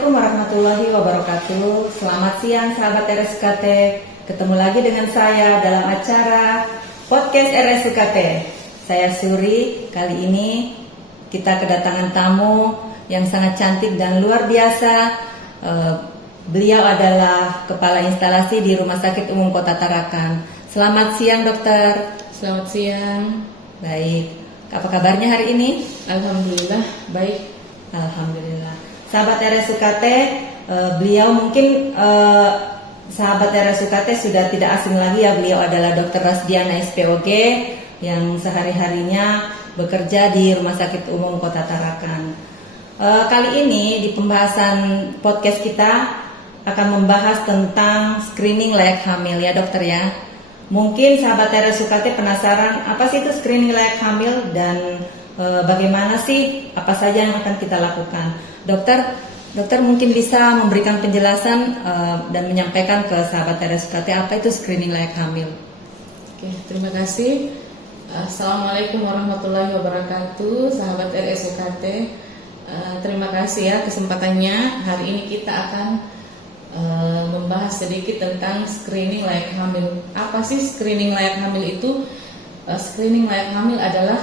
Assalamualaikum warahmatullahi wabarakatuh. Selamat siang sahabat RSUKT. Ketemu lagi dengan saya dalam acara podcast RSUKT. Saya Suri. Kali ini kita kedatangan tamu yang sangat cantik dan luar biasa. Beliau adalah Kepala Instalasi di Rumah Sakit Umum Kota Tarakan. Selamat siang dokter. Selamat siang. Baik. Apa kabarnya hari ini? Alhamdulillah baik. Alhamdulillah. Sahabat RSUKT, beliau mungkin sahabat RSUKT sudah tidak asing lagi ya. Beliau adalah Dr. Rasdiana SPOG yang sehari-harinya bekerja di Rumah Sakit Umum Kota Tarakan. Kali ini di pembahasan podcast kita akan membahas tentang screening layak hamil ya dokter ya. Mungkin sahabat RSUKT penasaran apa sih itu screening layak hamil dan bagaimana sih apa saja yang akan kita lakukan. Dokter mungkin bisa memberikan penjelasan dan menyampaikan ke sahabat RSUKT apa itu screening layak hamil. Oke, terima kasih. Assalamualaikum warahmatullahi wabarakatuh, sahabat RSUKT. Terima kasih ya kesempatannya. Hari ini kita akan membahas sedikit tentang screening layak hamil. Apa sih screening layak hamil itu? Screening layak hamil adalah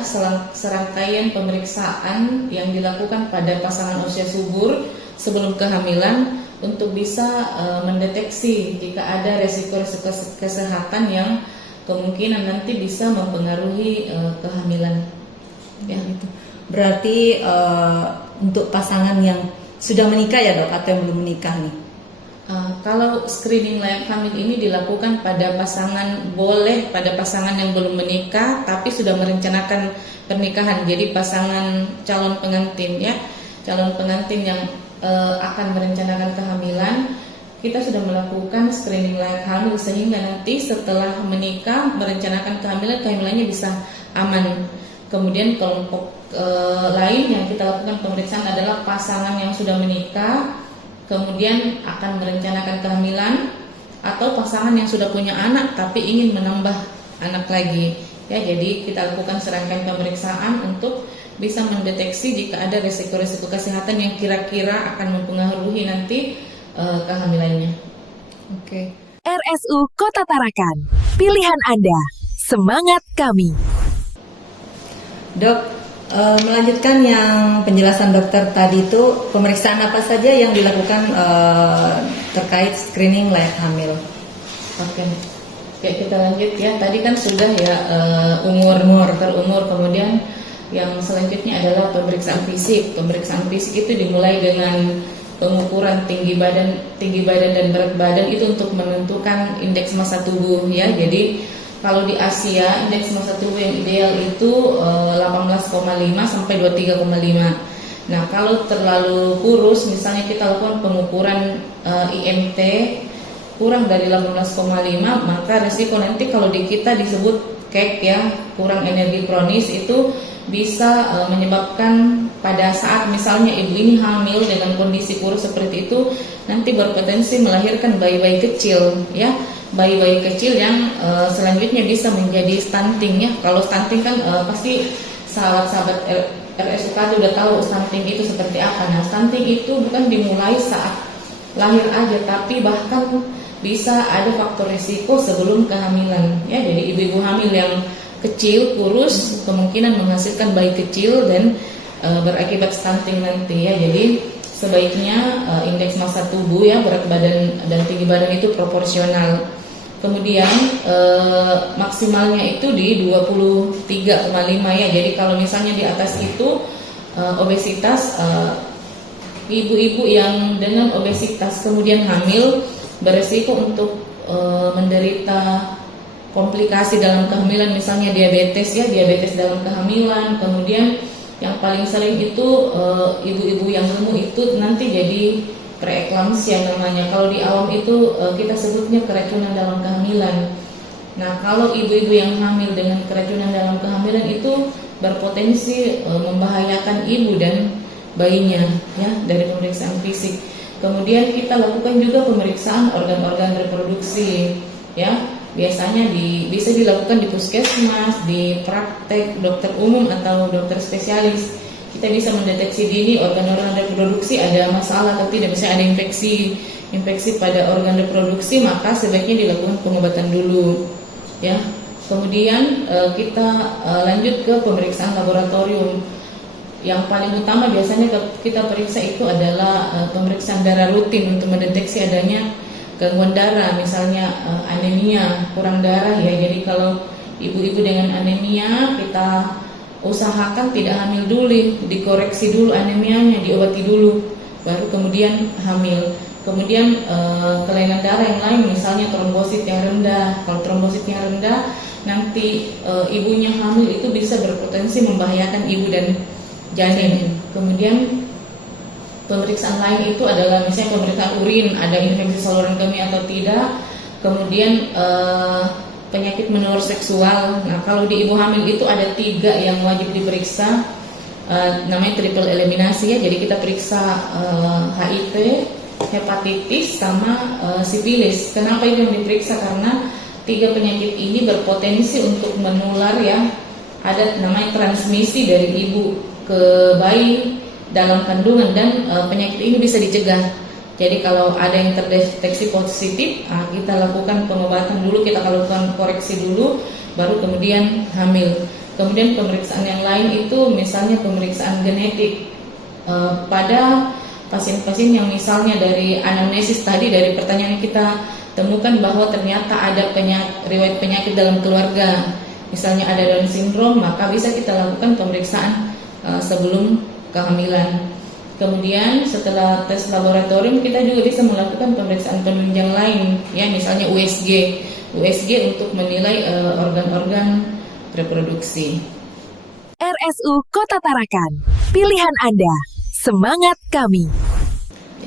serangkaian pemeriksaan yang dilakukan pada pasangan usia subur sebelum kehamilan untuk bisa mendeteksi jika ada resiko-resiko kesehatan yang kemungkinan nanti bisa mempengaruhi kehamilan. Ya, itu. Berarti untuk pasangan yang sudah menikah ya dok atau yang belum menikah nih? Kalau screening layak hamil ini dilakukan pada pasangan yang belum menikah tapi sudah merencanakan pernikahan. Jadi pasangan calon pengantin ya, calon pengantin yang akan merencanakan kehamilan, kita sudah melakukan screening layak hamil sehingga nanti setelah menikah merencanakan kehamilannya bisa aman. Kemudian kelompok lain yang kita lakukan pemeriksaan adalah pasangan yang sudah menikah kemudian akan merencanakan kehamilan atau pasangan yang sudah punya anak tapi ingin menambah anak lagi ya. Jadi kita lakukan serangkaian pemeriksaan untuk bisa mendeteksi jika ada resiko-resiko kesehatan yang kira-kira akan mempengaruhi nanti kehamilannya. Oke. RSU Kota Tarakan, pilihan Anda, semangat kami. Dok, melanjutkan yang penjelasan dokter tadi itu, pemeriksaan apa saja yang dilakukan terkait screening layak hamil? Oke, kita lanjut ya. Tadi kan sudah ya umur, terumur, kemudian yang selanjutnya adalah pemeriksaan fisik. Pemeriksaan fisik itu dimulai dengan pengukuran tinggi badan dan berat badan itu untuk menentukan indeks massa tubuh ya. Jadi kalau di Asia indeks massa tubuh yang ideal itu 18,5 sampai 23,5. Nah, kalau terlalu kurus misalnya kita lakukan pengukuran IMT kurang dari 18,5, maka resiko nanti kalau di kita disebut KEK ya, kurang energi kronis, itu bisa menyebabkan pada saat misalnya ibu ini hamil dengan kondisi kurus seperti itu nanti berpotensi melahirkan bayi-bayi kecil ya. Bayi-bayi kecil yang selanjutnya bisa menjadi stunting ya. Kalau stunting kan pasti sahabat-sahabat RSUKT udah tahu stunting itu seperti apa. Nah, stunting itu bukan dimulai saat lahir aja, tapi bahkan bisa ada faktor risiko sebelum kehamilan ya. Jadi ibu-ibu hamil yang kecil, kurus, kemungkinan menghasilkan bayi kecil dan berakibat stunting nanti ya. Jadi sebaiknya indeks massa tubuh ya, berat badan dan tinggi badan itu proporsional. Kemudian maksimalnya itu di 23,5 ya. Jadi kalau misalnya di atas itu obesitas, ibu-ibu yang dengan obesitas kemudian hamil beresiko untuk menderita komplikasi dalam kehamilan, misalnya diabetes ya, diabetes dalam kehamilan. Kemudian yang paling sering itu ibu-ibu yang gemuk itu nanti jadi preeklamsia namanya. Kalau di awam itu kita sebutnya keracunan dalam kehamilan. Nah, kalau ibu-ibu yang hamil dengan keracunan dalam kehamilan itu berpotensi membahayakan ibu dan bayinya ya dari pemeriksaan fisik. Kemudian kita lakukan juga pemeriksaan organ-organ reproduksi ya. Biasanya bisa dilakukan di puskesmas, di praktek dokter umum atau dokter spesialis. kita bisa mendeteksi dini organ-organ reproduksi ada masalah atau tidak, misalnya ada infeksi pada organ reproduksi, maka sebaiknya dilakukan pengobatan dulu ya. Kemudian kita lanjut ke pemeriksaan laboratorium. Yang paling utama biasanya kita periksa itu adalah pemeriksaan darah rutin untuk mendeteksi adanya gangguan darah, misalnya anemia, kurang darah ya. Jadi kalau ibu-ibu dengan anemia, kita usahakan tidak hamil dulu, dikoreksi dulu anemianya, diobati dulu, baru kemudian hamil. Kemudian kelainan darah yang lain, misalnya trombosit yang rendah. Kalau trombositnya rendah, nanti ibunya hamil itu bisa berpotensi membahayakan ibu dan janin. Kemudian pemeriksaan lain itu adalah misalnya pemeriksaan urin, ada infeksi saluran kemih atau tidak. Kemudian penyakit menular seksual. Nah, kalau di ibu hamil itu ada 3 yang wajib diperiksa, namanya triple eliminasi ya. Jadi kita periksa HIV, hepatitis, sama sifilis. Kenapa itu yang diperiksa? Karena 3 penyakit ini berpotensi untuk menular ya. Ada namanya transmisi dari ibu ke bayi dalam kandungan, dan penyakit ini bisa dicegah. Jadi kalau ada yang terdeteksi positif, kita lakukan pengobatan dulu, kita lakukan koreksi dulu, baru kemudian hamil. Kemudian pemeriksaan yang lain itu misalnya pemeriksaan genetik pada pasien-pasien yang misalnya dari anamnesis tadi, dari pertanyaan yang kita temukan bahwa ternyata ada riwayat penyakit dalam keluarga, misalnya ada Down syndrome, maka bisa kita lakukan pemeriksaan sebelum kehamilan. Kemudian setelah tes laboratorium, kita juga bisa melakukan pemeriksaan penunjang lain ya, misalnya USG untuk menilai organ-organ reproduksi. RSU Kota Tarakan, pilihan Anda, semangat kami.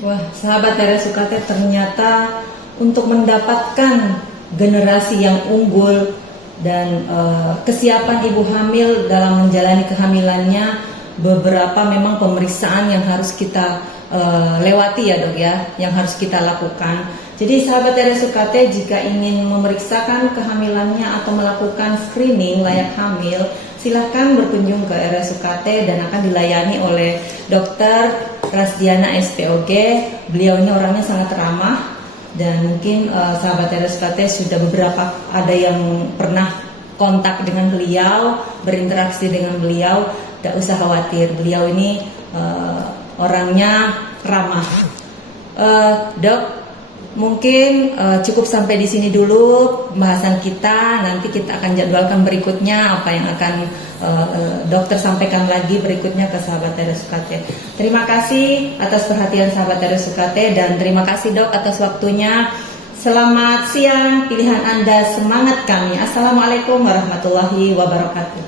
Wah, sahabat RSUKT, ternyata untuk mendapatkan generasi yang unggul dan kesiapan ibu hamil dalam menjalani kehamilannya, beberapa memang pemeriksaan yang harus kita lewati ya dok ya, yang harus kita lakukan. Jadi sahabat RSUKT, jika ingin memeriksakan kehamilannya atau melakukan screening layak hamil, silakan berkunjung ke RSUKT dan akan dilayani oleh Dr. Rasdiana SPOG. Beliau ini orangnya sangat ramah, dan mungkin sahabat RSUKT sudah beberapa ada yang pernah kontak dengan beliau, berinteraksi dengan beliau. Tidak usah khawatir, beliau ini orangnya ramah. Dok, mungkin cukup sampai di sini dulu pembahasan kita. Nanti kita akan jadwalkan berikutnya apa yang akan dokter sampaikan lagi berikutnya ke sahabat RSUKT. Terima kasih atas perhatian sahabat RSUKT, dan terima kasih dok atas waktunya. Selamat siang, pilihan Anda, semangat kami. Assalamualaikum warahmatullahi wabarakatuh.